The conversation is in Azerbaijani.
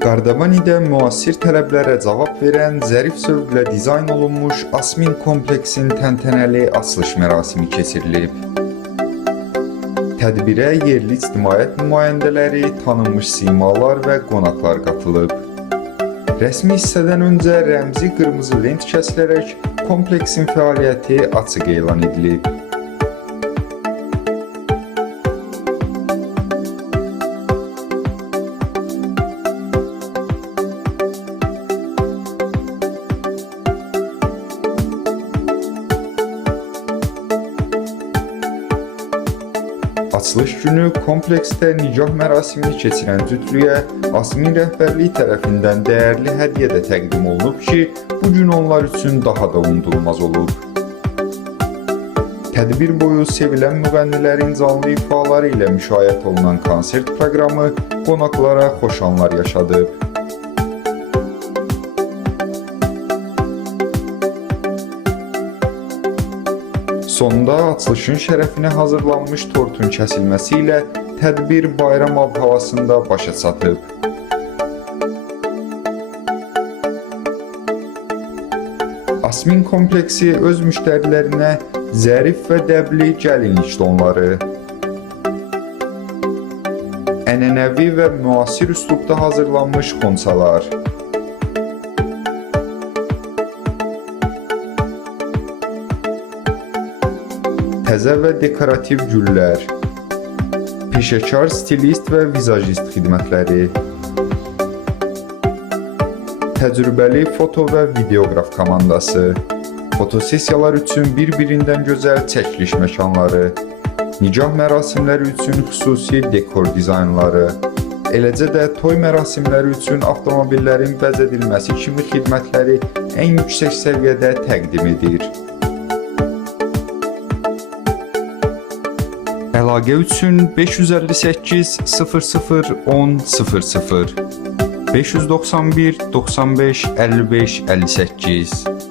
Qardabanidə müasir tələblərə cavab verən, zərif zövqlə dizayn olunmuş Asmin kompleksin təntənəli açılış mərasimi keçirilib. Tədbirə yerli ictimaiyyət nümayəndələri, tanınmış simalar və qonaqlar qatılıb. Rəsmi hissədən öncə rəmzi qırmızı lent kəsilərək kompleksin fəaliyyəti açıq elan edilib. Açılış günü kompleksdə nicah mərasimini keçirən cütlüyə Asmin rəhbərliyi tərəfindən dəyərli hədiyyə də təqdim olunub ki, bu gün onlar üçün daha da unudulmaz olub. Tədbir boyu sevilən müğənnilərin canlı ifaları ilə müşayiət olunan konsert proqramı qonaqlara xoş anlar yaşadıb. Sonda açılışın şərəfinə hazırlanmış tortun kəsilməsi ilə tədbir bayram havasında başa çatıb. Asmin kompleksi öz müştərilərinə zərif və dəbli gəlinlik donları, ənənəvi və müasir üslubda hazırlanmış xonçalar, təzə və dekorativ güllər, peşəkar stilist və vizajist xidmətləri, təcrübəli foto və videoqraf komandası, fotosesiyalar üçün bir-birindən gözəl çəkiliş məkanları, nicah mərasimləri üçün xüsusi dekor dizaynları, eləcə də toy mərasimləri üçün avtomobillərin bəzədilməsi kimi xidmətləri ən yüksək səviyyədə təqdim edir. Əlaqə üçün 558 00 10 00 591 95 55 58